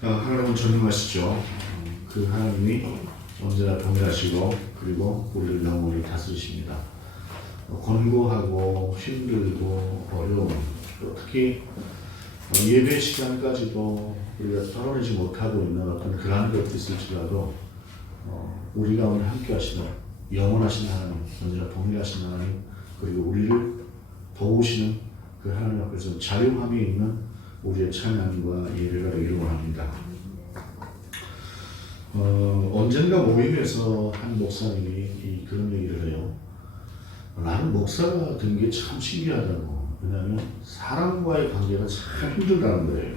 하나님은 전능하시죠. 그 하나님이 언제나 동일하시고 그리고 우리를 영원히 다스리십니다. 권고하고 힘들고 어려운 특히 예배 시간까지도 우리가 털어내지 못하고 있는 어떤 그러한 것도 있을지라도 우리 가운데 함께 하시는 영원하신 하나님, 언제나 동일하신 하나님, 그리고 우리를 도우시는 그 하나님 앞에서 자유함이 있는 우리의 찬양과 예배가 되기를 원합니다. 언젠가 모임에서 한 목사님이 그런 얘기를 해요. 나는 목사가 된 게 참 신기하다고. 왜냐하면 사람과의 관계가 참 힘들다는 거예요.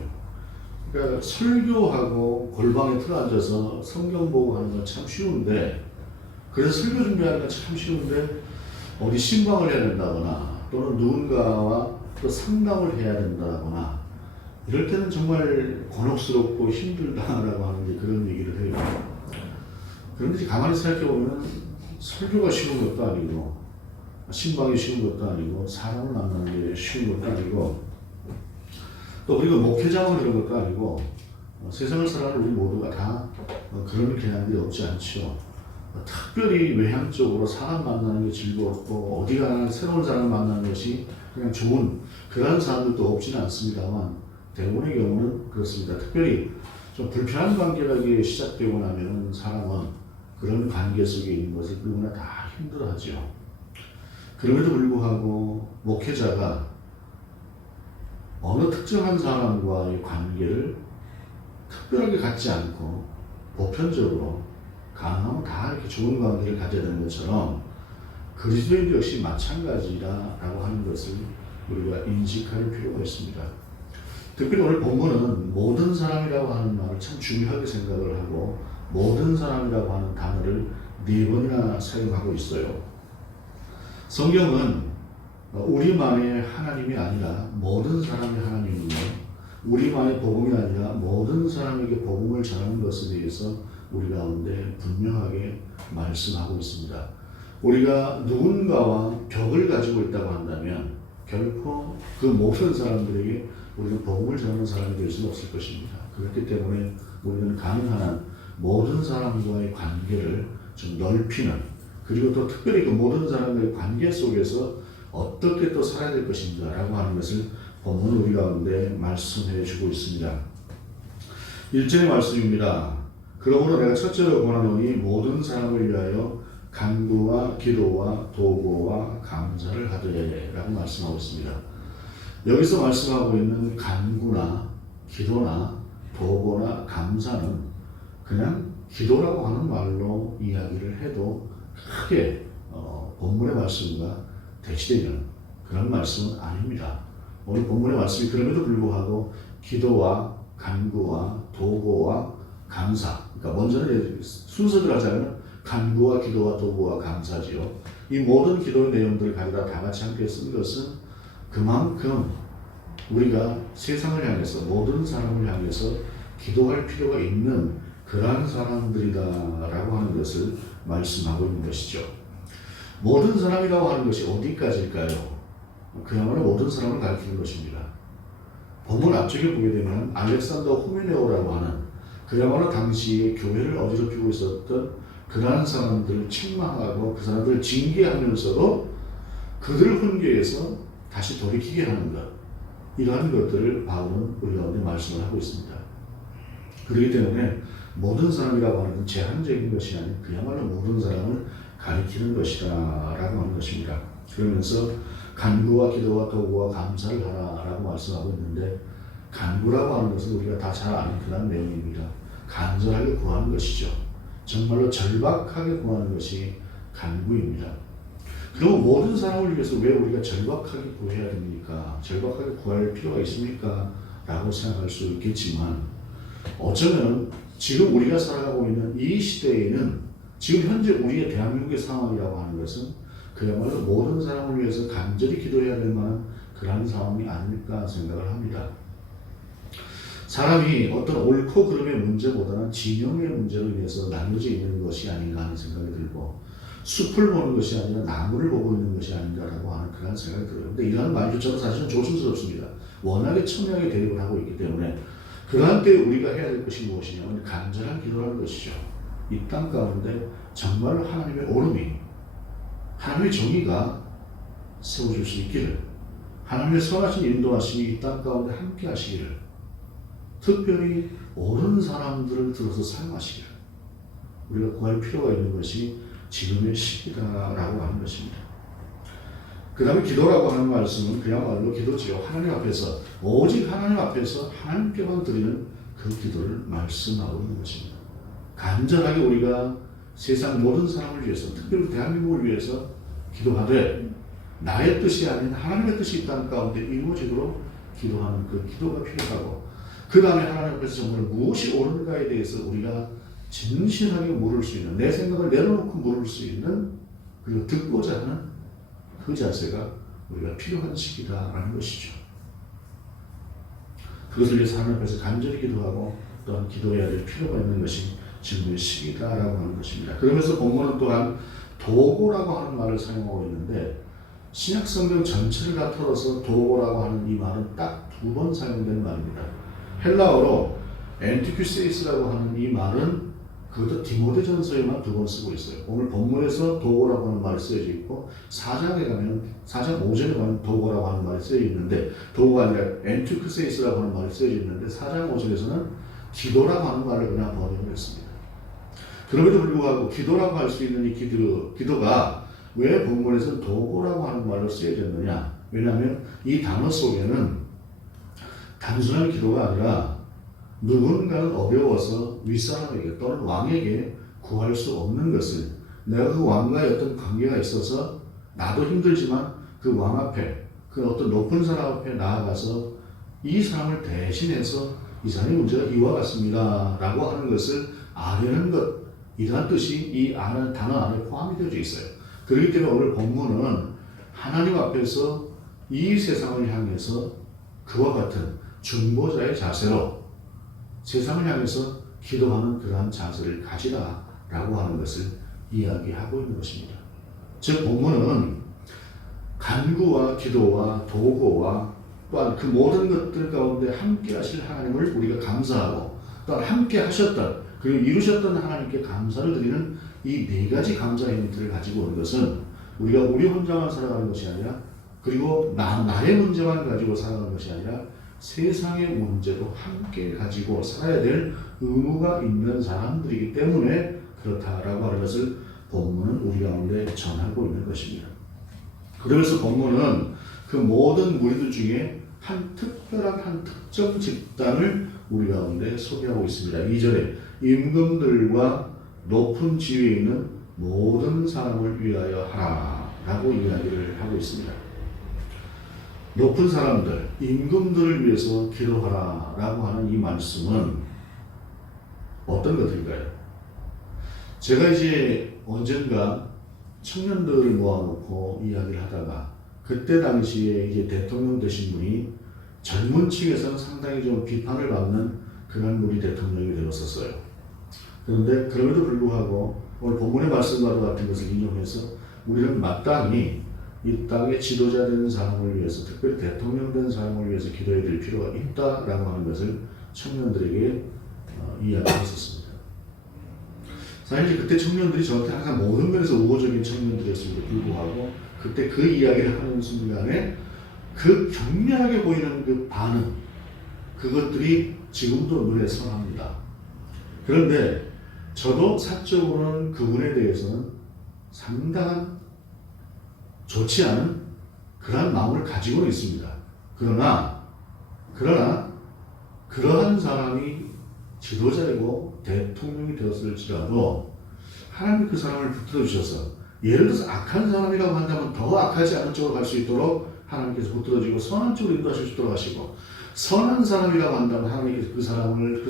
그러니까 설교하고 골방에 틀어앉아서 성경 보고 하는 건 참 쉬운데, 그래서 설교 준비하는 건 참 쉬운데 어디 신방을 해야 된다거나 또는 누군가와 또 상담을 해야 된다거나 이럴 때는 정말 곤혹스럽고 힘들다라고 하는 게 그런 얘기를 해요. 그런데 가만히 생각해보면 설교가 쉬운 것도 아니고 신방이 쉬운 것도 아니고 사람을 만나는 게 쉬운 것도 아니고 또 그리고 목회자원 이런 것도 아니고 세상을 살아가는 우리 모두가 다 그런 개념이 없지 않죠. 특별히 외향적으로 사람 만나는 게 즐거웠고 어디 가나 새로운 사람을 만나는 것이 그냥 좋은 그런 사람들도 없지는 않습니다만 대부분의 경우는 그렇습니다. 특별히 좀 불편한 관계가 시작되고 나면 사람은 그런 관계 속에 있는 것을 누구나 다 힘들어하죠. 그럼에도 불구하고 목회자가 어느 특정한 사람과의 관계를 특별하게 갖지 않고 보편적으로 가능하면 다 이렇게 좋은 관계를 가져야 되는 것처럼 그리스도인도 역시 마찬가지라고 하는 것을 우리가 인식할 필요가 있습니다. 특별히 오늘 본문은 모든 사람이라고 하는 말을 참 중요하게 생각을 하고 모든 사람이라고 하는 단어를 4번이나 사용하고 있어요. 성경은 우리만의 하나님이 아니라 모든 사람의 하나님이며 우리만의 복음이 아니라 모든 사람에게 복음을 전하는 것에 대해서 우리 가운데 분명하게 말씀하고 있습니다. 우리가 누군가와 벽을 가지고 있다고 한다면 결코 그 모든 사람들에게 우리는 복음을 전하는 사람이 될 수는 없을 것입니다. 그렇기 때문에 우리는 가능한 한 모든 사람과의 관계를 좀 넓히는 그리고 또 특별히 그 모든 사람과의 관계 속에서 어떻게 또 살아야 될 것인가 라고 하는 것을 본문 우리 가운데 말씀해 주고 있습니다. 1절의 말씀입니다. 그러므로 내가 첫째로 권하노니 모든 사람을 위하여 간구와 기도와 도구와 감사를 하되 라고 말씀하고 있습니다. 여기서 말씀하고 있는 간구나 기도나 도구나 감사는 그냥 기도라고 하는 말로 이야기를 해도 크게 본문의 말씀과 대치되는 그런 말씀은 아닙니다. 오늘 본문의 말씀이 그럼에도 불구하고 기도와 간구와 도구와 감사, 그러니까 먼저는 순서대로 하자면 간구와 기도와 도구와 감사지요. 이 모든 기도의 내용들을 가져다 다 같이 함께 쓴 것은 그만큼 우리가 세상을 향해서 모든 사람을 향해서 기도할 필요가 있는 그러한 사람들이다라고 하는 것을 말씀하고 있는 것이죠. 모든 사람이라고 하는 것이 어디까지일까요? 그야말로 모든 사람을 가리키는 것입니다. 본문 앞쪽에 보게 되면 알렉산더 후메네오라고 하는 그야말로 당시에 교회를 어지럽히고 있었던 그러한 사람들을 책망하고 그 사람들을 징계하면서도 그들을 훈계해서 다시 돌이키게 하는 것, 이러한 것들을 바울은 우리 가운데 말씀을 하고 있습니다. 그렇기 때문에 모든 사람이라고 하는 건 제한적인 것이 아닌 그야말로 모든 사람을 가리키는 것이다 라고 하는 것입니다. 그러면서 간구와 기도와 도구와 감사를 하라 라고 말씀하고 있는데 간구라고 하는 것은 우리가 다 잘 아는 그런 내용입니다. 간절하게 구하는 것이죠. 정말로 절박하게 구하는 것이 간구입니다. 그럼 모든 사람을 위해서 왜 우리가 절박하게 구해야 됩니까? 절박하게 구할 필요가 있습니까? 라고 생각할 수 있겠지만 어쩌면 지금 우리가 살아가고 있는 이 시대에는 지금 현재 우리의 대한민국의 상황이라고 하는 것은 그야말로 모든 사람을 위해서 간절히 기도해야 될 만한 그런 상황이 아닐까 생각을 합니다. 사람이 어떤 옳고 그름의 문제보다는 진영의 문제로 인해서 나눠져 있는 것이 아닌가 하는 생각이 들고 숲을 보는 것이 아니라 나무를 보고 있는 것이 아닌가라고 하는 그런 생각이 들어요. 근데 이러한 말조차도 사실은 조심스럽습니다. 워낙에 첨예하게 대립을 하고 있기 때문에 그러한 때 우리가 해야 될 것이 무엇이냐면 간절한 기도라는 것이죠. 이 땅 가운데 정말로 하나님의 오름이, 하나님의 정의가 세워질 수 있기를, 하나님의 선하신 인도하심이 이 땅 가운데 함께 하시기를, 특별히 옳은 사람들을 들어서 사용하시기를 우리가 구할 필요가 있는 것이 지금의 시기다라고 하는 것입니다. 그 다음에 기도라고 하는 말씀은 그야말로 기도지요. 하나님 앞에서, 오직 하나님 앞에서 하나님께만 드리는 그 기도를 말씀하고 있는 것입니다. 간절하게 우리가 세상 모든 사람을 위해서, 특별히 대한민국을 위해서 기도하되 나의 뜻이 아닌 하나님의 뜻이 이 땅 가운데 이루어지도록 기도하는 그 기도가 필요하고, 그 다음에 하나님 앞에서 정말 무엇이 옳은가에 대해서 우리가 진실하게 물을 수 있는, 내 생각을 내려놓고 물을 수 있는, 그리고 듣고자 하는 그 자세가 우리가 필요한 시기다라는 것이죠. 그것을 위해서 하나님 앞에서 간절히 기도하고 또한 기도해야 될 필요가 있는 것이 지금의 시기다라고 하는 것입니다. 그러면서 본문은 또한 도고라고 하는 말을 사용하고 있는데, 신약성경 전체를 다 털어서 도고라고 하는 이 말은 딱 2번 사용된 말입니다. 헬라어로 엔티큐세이스라고 하는 이 말은 그것도 디모데전서에만 2번 쓰고 있어요. 오늘 본문에서 도고라고 하는 말이 쓰여져 있고, 4장에 가면, 4장 5절에 가면 도고라고 하는 말이 쓰여져 있는데, 도고가 아니라 엔티큐세이스라고 하는 말이 쓰여져 있는데, 4장 5절에서는 기도라고 하는 말을 그냥 번역을 했습니다. 그럼에도 불구하고 기도라고 할 수 있는 이 기도가 왜 본문에서는 도고라고 하는 말로 쓰여졌느냐? 왜냐하면 이 단어 속에는 단순한 기도가 아니라 누군가는 어려워서 윗사람에게 또는 왕에게 구할 수 없는 것을, 내가 그 왕과의 어떤 관계가 있어서 나도 힘들지만 그 왕 앞에, 그 어떤 높은 사람 앞에 나아가서 이 사람을 대신해서 이 사람의 문제가 이와 같습니다 라고 하는 것을 아뢰는 것, 이러한 뜻이 이 단어 안에 포함이 되어 있어요. 그렇기 때문에 오늘 본문은 하나님 앞에서 이 세상을 향해서 그와 같은 중보자의 자세로 세상을 향해서 기도하는 그러한 자세를 가지라 라고 하는 것을 이야기하고 있는 것입니다. 즉 본문은 간구와 기도와 도고와 또한 그 모든 것들 가운데 함께 하실 하나님을 우리가 감사하고, 또한 함께 하셨던 그리고 이루셨던 하나님께 감사를 드리는 이 4가지 감사 행위들을 가지고 오는 것은 우리가 우리 혼자만 살아가는 것이 아니라, 그리고 나의 문제만 가지고 살아가는 것이 아니라 세상의 문제도 함께 가지고 살아야 될 의무가 있는 사람들이기 때문에 그렇다라고 하는 것을 본문은 우리 가운데 전하고 있는 것입니다. 그러면서 본문은 그 모든 무리들 중에 한 특별한 한 특정 집단을 우리 가운데 소개하고 있습니다. 2절에 임금들과 높은 지위에 있는 모든 사람을 위하여 하라 라고 이야기를 하고 있습니다. 높은 사람들, 임금들을 위해서 기도하라 라고 하는 이 말씀은 어떤 것일까요? 제가 이제 언젠가 청년들을 모아놓고 이야기를 하다가, 그때 당시에 이제 대통령 되신 분이 젊은 층에서는 상당히 좀 비판을 받는 그런 분이 대통령이 되었었어요. 그런데 그럼에도 불구하고 오늘 본문의 말씀과 같은 것을 인용해서 우리는 마땅히 이 땅의 지도자 되는 사람을 위해서, 특별히 대통령 된 사람을 위해서 기도해야 될 필요가 있다라고 하는 것을 청년들에게 이야기했었습니다. 사실 그때 청년들이 저한테 항상 모든 면에서 우호적인 청년들이었음에도 불구하고 그때 그 이야기를 하는 순간에 그 격렬하게 보이는 그 반응, 그것들이 지금도 눈에 선합니다. 그런데 저도 사적으로는 그분에 대해서는 상당한 좋지 않은 그러한 마음을 가지고는 있습니다. 그러나 그러한 사람이 지도자이고 대통령이 되었을지라도 하나님이 그 사람을 붙들어 주셔서, 예를 들어서 악한 사람이라고 한다면 더 악하지 않은 쪽으로 갈 수 있도록 하나님께서 붙들어주고 선한 쪽으로 인도하실 수 있도록 하시고, 선한 사람이라고 한다면 하나님께서 그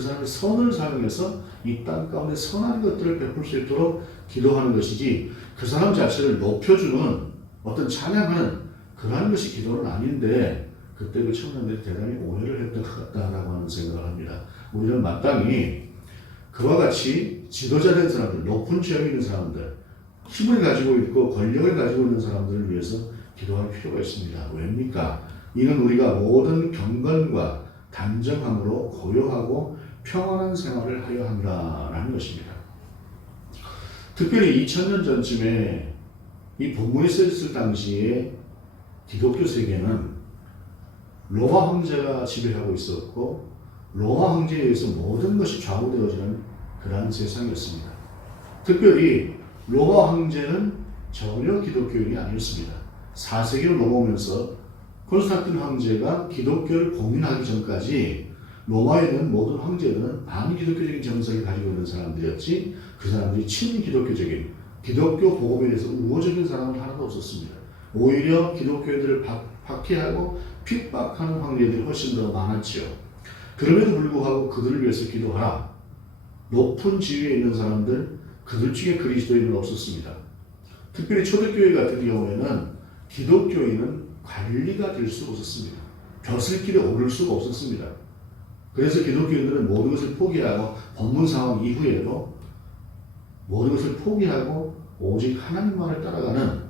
사람의 선을 사용해서 이 땅 가운데 선한 것들을 베풀 수 있도록 기도하는 것이지, 그 사람 자체를 높여주는 어떤 찬양하는 그러한 것이 기도는 아닌데, 그때 그 청년들이 대단히 오해를 했던 것 같다라고 하는 생각을 합니다. 우리는 마땅히 그와 같이 지도자 된 사람들, 높은 지위에 있는 사람들, 힘을 가지고 있고 권력을 가지고 있는 사람들을 위해서 기도할 필요가 있습니다. 왜입니까? 이는 우리가 모든 경건과 단정함으로 고요하고 평안한 생활을 하려 함이라는 것입니다. 특별히 2000년 전쯤에 이 본문이 쓰였을 당시에 기독교 세계는 로마 황제가 지배하고 있었고 로마 황제에 의해서 모든 것이 좌우되어지는 그러한 세상이었습니다. 특별히 로마 황제는 전혀 기독교인이 아니었습니다. 4세기로 넘어오면서 콘스탄틴 황제가 기독교를 공인하기 전까지 로마에 있는 모든 황제들은 반기독교적인 정서를 가지고 있는 사람들이었지 그 사람들이 친기독교적인 기독교 복음에 대해서 우호적인 사람은 하나도 없었습니다. 오히려 기독교인들을 박해하고 핍박하는 황제들이 훨씬 더 많았지요. 그럼에도 불구하고 그들을 위해서 기도하라. 높은 지위에 있는 사람들, 그들 중에 그리스도인은 없었습니다. 특별히 초대교회 같은 경우에는 기독교인은 관리가 될 수가 없었습니다. 벼슬길에 오를 수가 없었습니다. 그래서 기독교인들은 모든 것을 포기하고 법문 상황 이후에도 모든 것을 포기하고 오직 하나님만을 따라가는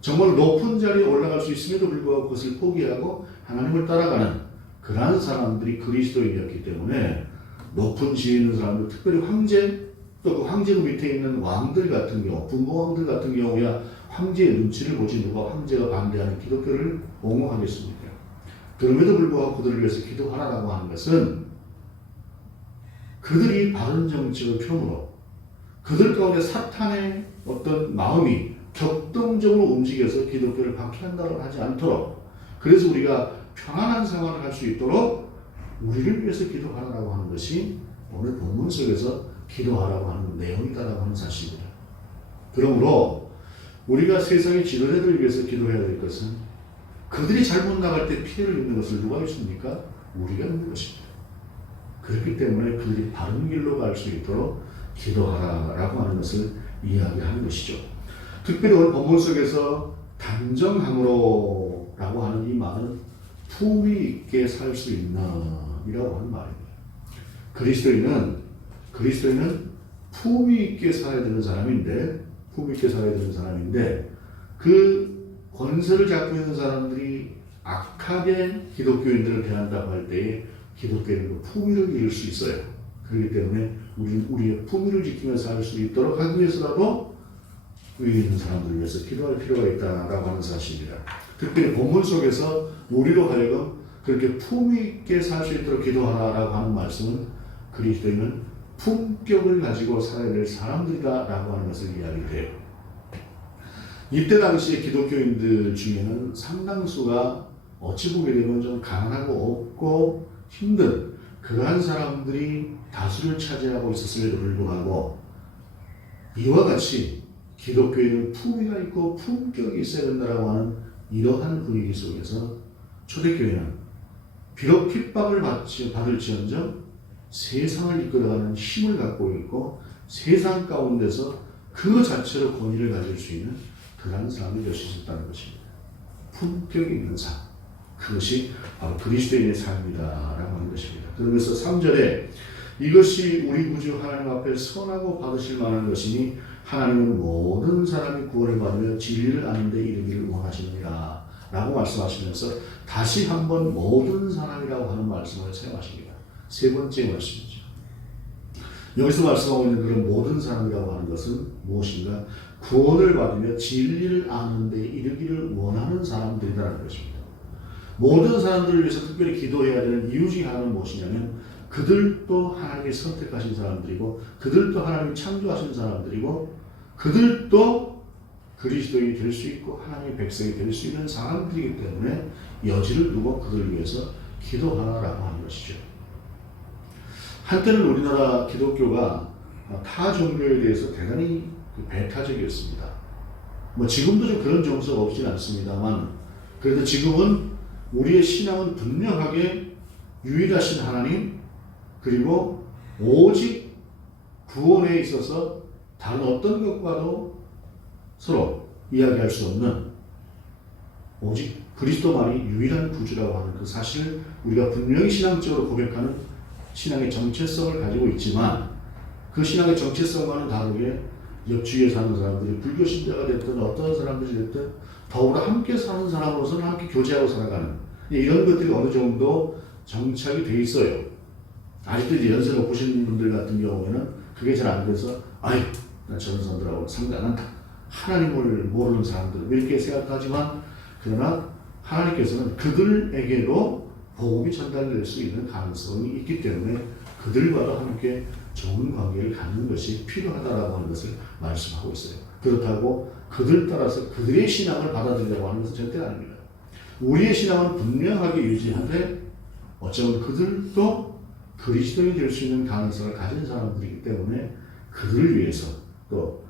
정말 높은 자리에 올라갈 수 있음에도 불구하고 그것을 포기하고 하나님을 따라가는 그러한 사람들이 그리스도인이었기 때문에 높은 지위에 있는 사람들, 특별히 황제, 또 그 황제 밑에 있는 왕들 같은 경우, 분봉왕들 같은 경우야 황제의 눈치를 보지 누가 황제가 반대하는 기독교를 옹호하겠습니까? 그럼에도 불구하고 그들을 위해서 기도하라고 하는 것은 그들이 바른 정책을 펴므로 그들 가운데 사탄의 어떤 마음이 격동적으로 움직여서 기독교를 박해한다고 하지 않도록, 그래서 우리가 편안한 생활을 할 수 있도록 우리를 위해서 기도하라고 하는 것이 오늘 본문 속에서 기도하라고 하는 내용이다라고 하는 사실입니다. 그러므로 우리가 세상의 지도자들을 위해서 기도해야 될 것은 그들이 잘못 나갈 때 피해를 입는 것을 누가 있습니까? 우리가 있는 것입니다. 그렇기 때문에 그들이 바른 길로 갈 수 있도록 기도하라라고 하는 것을 이야기하는 것이죠. 특별히 오늘 본문 속에서 단정함으로 라고 하는 이 말은 품위 있게 살 수 있나 이라고 하는 말입니다. 그리스도인은 품위 있게 살아야 되는 사람인데 그 권세를 잡고 있는 사람들이 악하게 기독교인들을 대한다고 할 때에 기독교인은 품위를 잃을 수 있어요. 그렇기 때문에 우리는 우리의 품위를 지키면서 살 수 있도록 하기 위해서라도 위에 있는 사람들을 위해서 기도할 필요가 있다라고 하는 사실입니다. 특별히 본문 속에서 우리로 하여금 그렇게 품위 있게 살 수 있도록 기도하라라고 하는 말씀은 그리스도인은 품격을 가지고 살아야 될 사람들이다라고 하는 것을 이야기해요. 이때 당시에 기독교인들 중에는 상당수가 어찌 보게 되면 좀 가난하고 없고 힘든 그러한 사람들이 다수를 차지하고 있었음에도 불구하고 이와 같이 기독교인은 품위가 있고 품격이 있어야 된다고 하는 이러한 분위기 속에서 초대교회는 비록 핍박을 받을지언정 세상을 이끌어가는 힘을 갖고 있고 세상 가운데서 그 자체로 권위를 가질 수 있는 그러한 사람이 될 수 있었다는 것입니다. 품격이 있는 삶, 그것이 바로 그리스도인의 삶이다라고 하는 것입니다. 그러면서 3절에 이것이 우리 구주 하나님 앞에 선하고 받으실 만한 것이니 하나님은 모든 사람이 구원을 받으며 진리를 아는 데 이르기를 원하시느니라 라고 말씀하시면서 다시 한번 모든 사람이라고 하는 말씀을 사용하십니다. 세 번째 말씀이죠. 여기서 말씀하고 있는 그런 모든 사람이라고 하는 것은 무엇인가? 구원을 받으며 진리를 아는 데 이르기를 원하는 사람들이라는 것입니다. 모든 사람들을 위해서 특별히 기도해야 되는 이유 중에 하나는 무엇이냐면 그들도 하나님이 선택하신 사람들이고 그들도 하나님이 창조하신 사람들이고 그들도 그리스도인이 될 수 있고 하나님의 백성이 될 수 있는 사람들이기 때문에 여지를 두고 그들을 위해서 기도하라고 하는 것이죠. 한때는 우리나라 기독교가 타 종교에 대해서 대단히 배타적이었습니다. 지금도 좀 그런 정서가 없진 않습니다만 그래도 지금은 우리의 신앙은 분명하게 유일하신 하나님 그리고 오직 구원에 있어서 다른 어떤 것과도 서로 이야기할 수 없는 오직 그리스도만이 유일한 구주라고 하는 그 사실을 우리가 분명히 신앙적으로 고백하는 신앙의 정체성을 가지고 있지만 그 신앙의 정체성과는 다르게 옆주위에 사는 사람들이 불교 신자가 됐든 어떤 사람들이 됐든 더불어 함께 사는 사람으로서는 함께 교제하고 살아가는 이런 것들이 어느 정도 정착이 돼 있어요. 아직도 이제 연세 높으신 분들 같은 경우에는 그게 잘 안 돼서 아유, 나 저런 사람들하고 상대 안 한다. 하나님을 모르는 사람들 이렇게 생각하지만 그러나 하나님께서는 그들에게도 복음이 전달될 수 있는 가능성이 있기 때문에 그들과도 함께 좋은 관계를 갖는 것이 필요하다라고 하는 것을 말씀하고 있어요. 그렇다고 그들 따라서 그들의 신앙을 받아들이려고 하는 것은 절대 아닙니다. 우리의 신앙은 분명하게 유지하되 어쩌면 그들도 그리스도인이 될 수 있는 가능성을 가진 사람들이기 때문에 그들을 위해서 또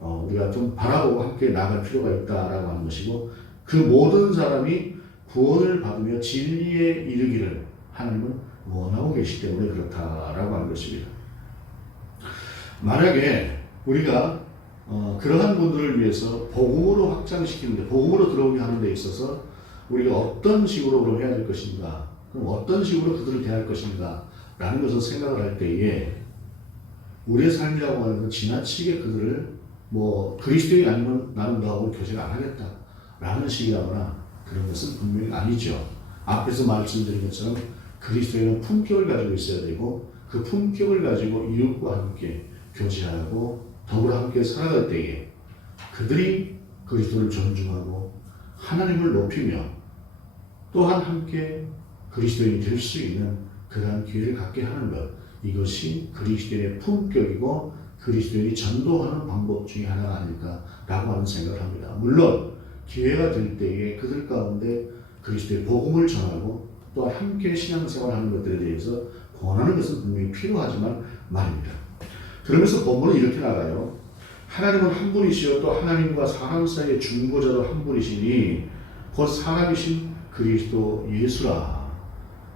우리가 좀 바라보고 함께 나갈 필요가 있다라고 하는 것이고 그 모든 사람이 구원을 받으며 진리에 이르기를 하나님은 원하고 계시기 때문에 그렇다라고 하는 것입니다. 만약에 우리가 그러한 분들을 위해서 복음으로 확장시키는데 복음으로 들어오게 하는 데 있어서 우리가 어떤 식으로 그럼 해야 될 것인가 그럼 어떤 식으로 그들을 대할 것인가 라는 것을 생각을 할 때에 우리의 삶이라고 하는 건 지나치게 그들을 그리스도인이 아니면 나는 너하고 교제를 안 하겠다 라는 식이라거나 그런 것은 분명히 아니죠. 앞에서 말씀드린 것처럼 그리스도인은 품격을 가지고 있어야 되고 그 품격을 가지고 이웃과 함께 교제하고 더불어 함께 살아갈 때에 그들이 그리스도를 존중하고 하나님을 높이며 또한 함께 그리스도인이 될 수 있는 그러한 기회를 갖게 하는 것 이것이 그리스도인의 품격이고 그리스도인이 전도하는 방법 중에 하나가 아닐까라고 하는 생각을 합니다. 물론 기회가 될 때에 그들 가운데 그리스도의 복음을 전하고 또한 함께 신앙생활하는 것들에 대해서 권하는 것은 분명히 필요하지만 말입니다. 그러면서 본문은 이렇게 나가요. 하나님은 한 분이시요 또 하나님과 사람 사이의 중보자도 한 분이시니 곧 사람이신 그리스도 예수라.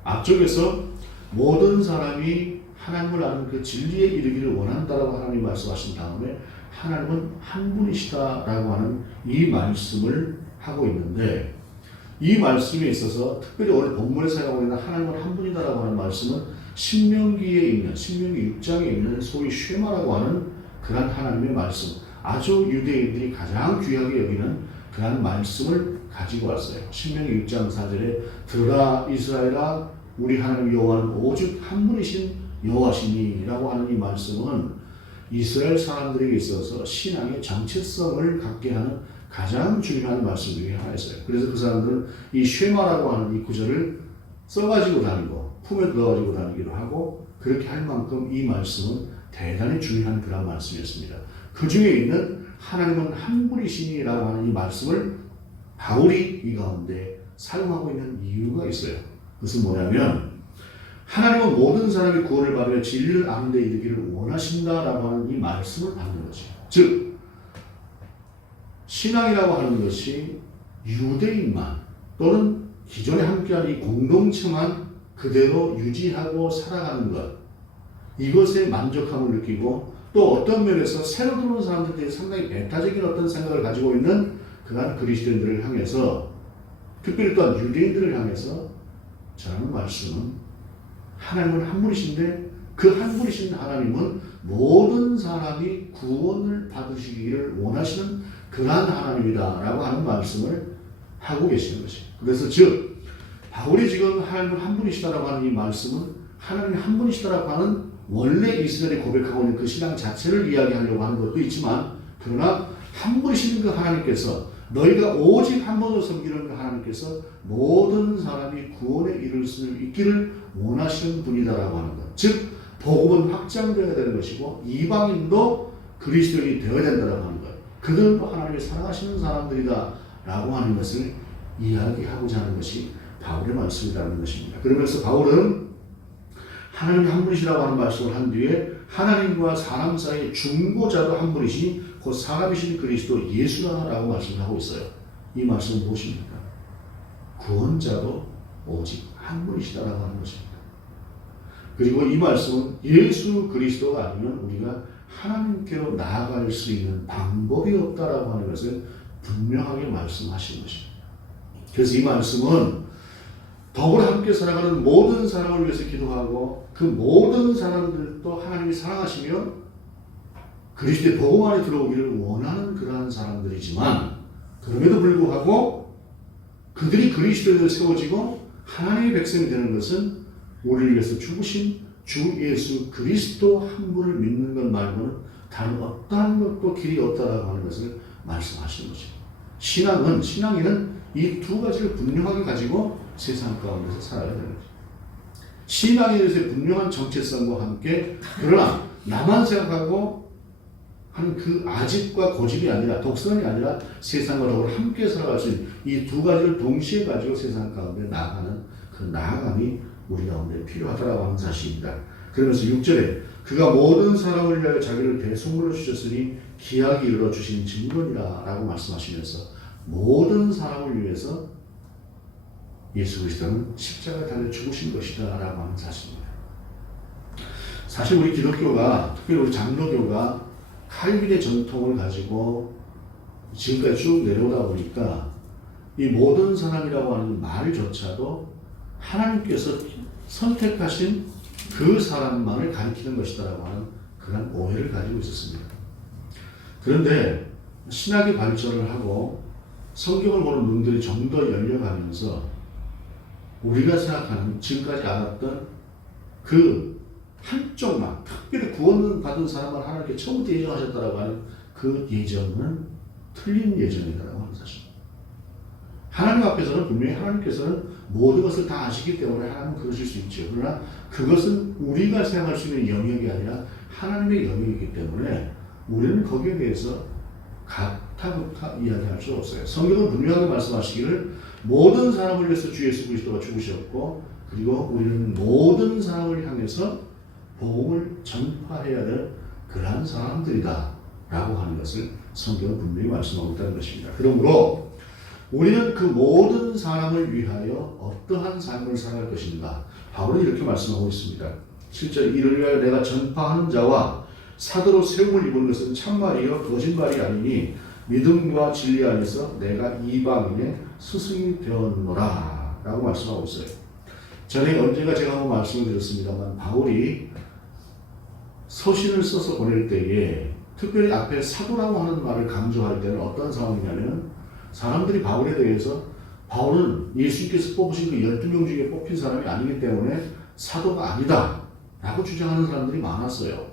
앞쪽에서 모든 사람이 하나님을 아는 그 진리에 이르기를 원한다라고 하나님이 말씀하신 다음에 하나님은 한 분이시다라고 하는 이 말씀을 하고 있는데 이 말씀에 있어서 특별히 오늘 본문에 사용하고 있는 하나님은 한 분이다라고 하는 말씀은 신명기에 있는 신명기 6장에 있는 소위 쉐마라고 하는 그런 하나님의 말씀 아주 유대인들이 가장 귀하게 여기는 그런 말씀을 가지고 왔어요. 신명기 6장 4절에 들으라 이스라엘아 우리 하나님 여호와는 오직 한 분이신 여호와시니 라고 하는 이 말씀은 이스라엘 사람들에게 있어서 신앙의 정체성을 갖게 하는 가장 중요한 말씀 중에 하나였어요. 그래서 그 사람들은 이 쉐마라고 하는 이 구절을 써가지고 다니고 품에 넣어가지고 다니기도 하고 그렇게 할 만큼 이 말씀은 대단히 중요한 그런 말씀이었습니다. 그 중에 있는 하나님은 한 분이시니 라고 하는 이 말씀을 바울이 이 가운데 사용하고 있는 이유가 있어요. 그것은 뭐냐면 하나님은 모든 사람이 구원을 받으며 진리를 아는 데 이르기를 원하신다라고 하는 이 말씀을 받는 거죠. 즉 신앙이라고 하는 것이 유대인만 또는 기존에 함께한 이 공동체만 그대로 유지하고 살아가는 것 이것에 만족함을 느끼고 또 어떤 면에서 새로 들어오는 사람들에 대해 상당히 배타적인 어떤 생각을 가지고 있는 그런 그리스도인들을 향해서 특별히 또한 유대인들을 향해서 저는 말씀은 하나님은 한 분이신데 그 한 분이신 하나님은 모든 사람이 구원을 받으시기를 원하시는 그러한 하나님이다라고 하는 말씀을 하고 계시는 것이에요. 그래서 즉 바울이 지금 하나님은 한 분이시다라고 하는 이 말씀은 하나님이 한 분이시다라고 하는 원래 이스라엘이 고백하고 있는 그 신앙 자체를 이야기하려고 하는 것도 있지만 그러나 한 분이신 그 하나님께서 너희가 오직 한 분으로 섬기는 그 하나님께서 모든 사람이 구원에 이를 수 있기를 원하시는 분이다라고 하는 것. 즉 복음은 확장되어야 되는 것이고 이방인도 그리스도인이 되어야 된다라고 하는 것. 그들도 하나님을 사랑하시는 사람들이다라고 하는 것을 이야기하고자 하는 것이 바울의 말씀이라는 것입니다. 그러면서 바울은 하나님 한 분이시라고 하는 말씀을 한 뒤에 하나님과 사람 사이의 중보자도 한 분이시니 곧 사람이신 그리스도 예수라고 말씀하고 있어요. 이 말씀은 무엇입니까? 구원자도 오직 한 분이시다라고 하는 것입니다. 그리고 이 말씀은 예수 그리스도가 아니면 우리가 하나님께로 나아갈 수 있는 방법이 없다라고 하는 것을 분명하게 말씀하시는 것입니다. 그래서 이 말씀은 더불어 함께 살아가는 모든 사람을 위해서 기도하고 그 모든 사람들도 하나님이 사랑하시며 그리스도의 복음 안에 들어오기를 원하는 그러한 사람들이지만 그럼에도 불구하고 그들이 그리스도에 세워지고 하나님의 백성이 되는 것은 우리를 위해서 죽으신 주 예수 그리스도 한 분을 믿는 것 말고는 다른 어떠한 것도 길이 없다라고 하는 것을 말씀하시는 것입니다. 신앙인은 이 두 가지를 분명하게 가지고 세상 가운데서 살아야 되는 거죠. 신앙에 대해서의 분명한 정체성과 함께 그러나 나만 생각하고 하는 그 아집과 고집이 아니라 독선이 아니라 세상과 더불어 함께 살아갈 수 있는 이 두 가지를 동시에 가지고 세상 가운데 나아가는 그 나아감이 우리 가운데 필요하다라고 하는 사실입니다. 그러면서 6절에 그가 모든 사람을 위하여 자기를 대속물로 주셨으니 기약이 이르러 주신 증거니라 라고 말씀하시면서 모든 사람을 위해서 예수 그리스도는 십자가에 달려 죽으신 것이다 라고 하는 사실입니다. 사실 우리 기독교가 특별히 우리 장로교가 칼빈의 전통을 가지고 지금까지 쭉 내려오다 보니까 이 모든 사람이라고 하는 말조차도 하나님께서 선택하신 그 사람만을 가리키는 것이다라고 하는 그런 오해를 가지고 있었습니다. 그런데 신학이 발전을 하고 성경을 보는 눈들이 좀 더 열려가면서 우리가 생각하는 지금까지 알았던 그 한쪽만 특별히 구원을 받은 사람을 하나님께 처음부터 예정하셨다라고 하는 그 예정은 틀린 예정이다라고 하는 사실입니다. 하나님 앞에서는 분명히 하나님께서는 모든 것을 다 아시기 때문에 하나님은 그러실 수 있죠. 그러나 그것은 우리가 생각할 수 있는 영역이 아니라 하나님의 영역이기 때문에 우리는 거기에 대해서 가타부타 이야기할 수 없어요. 성경은 분명하게 말씀하시기를 모든 사람을 위해서 주 예수 그리스도가 죽으셨고 그리고 우리는 모든 사람을 향해서 복음을 전파해야 될 그러한 사람들이다 라고 하는 것을 성경은 분명히 말씀하고 있다는 것입니다. 그러므로 우리는 그 모든 사람을 위하여 어떠한 삶을 살아갈 것인가 바울은 이렇게 말씀하고 있습니다. 7절 이를 위하여 내가 전파하는 자와 사도로 세움을 입은 것은 참말이요 거짓말이 아니니 믿음과 진리 안에서 내가 이방인의 스승이 되었노라 라고 말씀하고 있어요. 전에 언젠가 제가 한번 말씀을 드렸습니다만 바울이 서신을 써서 보낼 때에 특별히 앞에 사도라고 하는 말을 강조할 때는 어떤 상황이냐면 사람들이 바울에 대해서 바울은 예수님께서 뽑으신 그 12명 중에 뽑힌 사람이 아니기 때문에 사도가 아니다 라고 주장하는 사람들이 많았어요.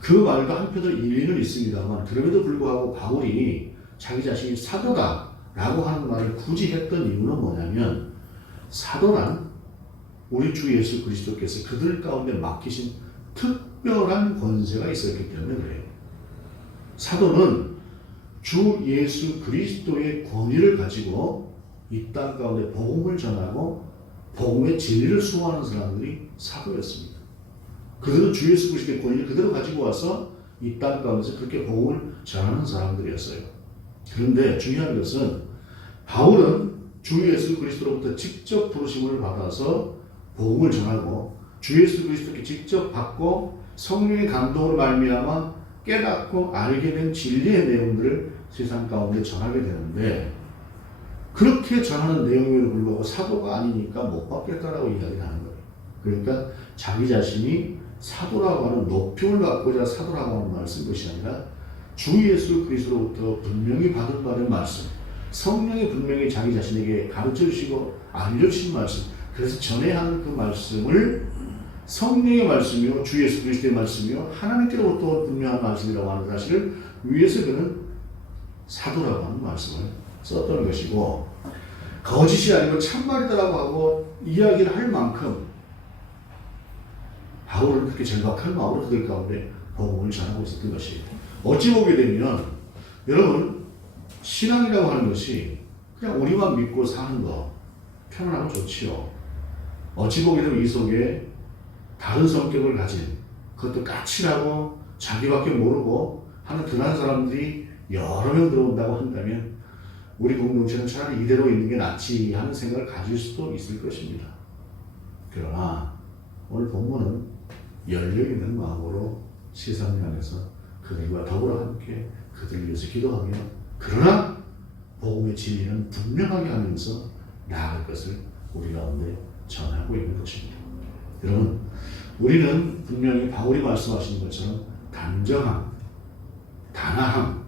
그 말도 한편으로 일리는 있습니다만 그럼에도 불구하고 바울이 자기 자신이 사도다 라고 하는 말을 굳이 했던 이유는 뭐냐면 사도란 우리 주 예수 그리스도께서 그들 가운데 맡기신 특별한 권세가 있었기 때문에 그래요. 사도는 주 예수 그리스도의 권위를 가지고 이 땅 가운데 복음을 전하고 복음의 진리를 수호하는 사람들이 사도였습니다. 그들은 주 예수 그리스도의 권위를 그대로 가지고 와서 이 땅 가운데서 그렇게 복음을 전하는 사람들이었어요. 그런데 중요한 것은 바울은 주 예수 그리스도로부터 직접 부르심을 받아서 복음을 전하고 주 예수 그리스도께 직접 받고 성령의 감동으로 말미암아 깨닫고 알게 된 진리의 내용들을 세상 가운데 전하게 되는데 그렇게 전하는 내용에도 불구하고 사도가 아니니까 못 받겠다라고 이야기를 하는 거예요. 그러니까 자기 자신이 사도라고 하는 높임을 받고자 사도라고 하는 말을 쓴 것이 아니라 주 예수 그리스도로부터 분명히 받은 바의 말씀, 성령이 분명히 자기 자신에게 가르쳐 주시고 알려주신 말씀, 그래서 전해야 하는 그 말씀을 성령의 말씀이요 주 예수 그리스도의 말씀이요 하나님께로부터 분명한 말씀이라고 하는 사실을 위해서 그는 사도라고 하는 말씀을 썼던 것이고 거짓이 아니고 참말이다라고 하고 이야기를 할 만큼 바울은 그렇게 절박한 마음으로 그들 가운데 복음을 전하고 있었던 것이에요. 어찌 보게 되면 여러분 신앙이라고 하는 것이 그냥 우리만 믿고 사는 거 편안하고 좋지요. 어찌 보게 되면 이 속에 다른 성격을 가진 그것도 까칠하고 자기밖에 모르고 하는 그런 사람들이 여러 명 들어온다고 한다면 우리 공동체는 차라리 이대로 있는 게 낫지 하는 생각을 가질 수도 있을 것입니다. 그러나 오늘 본문은 열려있는 마음으로 세상을 향해서 그들과 더불어 함께 그들을 위해서 기도하며 그러나 복음의 진리는 분명하게 하면서 나아갈 것을 우리 가운데 전하고 있는 것입니다. 여러분 우리는 분명히 바울이 말씀하시는 것처럼 단정함, 단아함,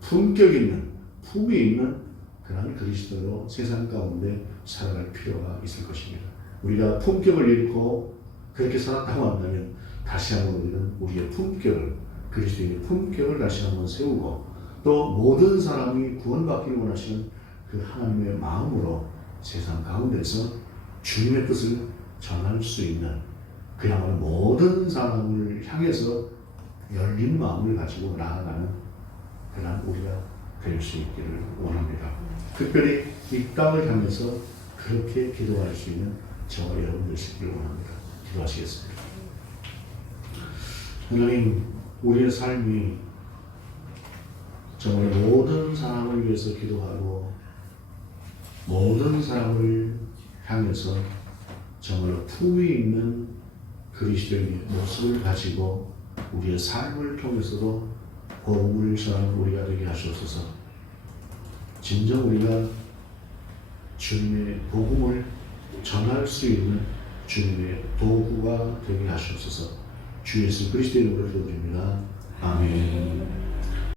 품격 있는, 품이 있는 그런 그리스도로 세상 가운데 살아갈 필요가 있을 것입니다. 우리가 품격을 잃고 그렇게 살았다고 한다면 다시 한번 우리는 우리의 품격을, 그리스도인의 품격을 다시 한번 세우고, 또 모든 사람이 구원받기를 원하시는 그 하나님의 마음으로 세상 가운데서 주님의 뜻을 전할 수 있는, 그야말로 모든 사람을 향해서 열린 마음을 가지고 나아가는 그런 우리가 될 수 있기를 원합니다. 특별히 이 땅을 향해서 그렇게 기도할 수 있는 저와 여러분 되시기를 원합니다. 기도하시겠습니다. 하나님, 우리의 삶이 정말 모든 사람을 위해서 기도하고 모든 사람을 향해서 정말 품위 있는 그리스도인의 모습을 가지고 우리의 삶을 통해서도 복음을 전하는 우리가 되게 하시옵소서. 진정 우리가 주님의 복음을 전할 수 있는 주님의 도구가 되게 하시옵소서. 주 예수 그리스도의 이름으로 기도드립니다. 아멘.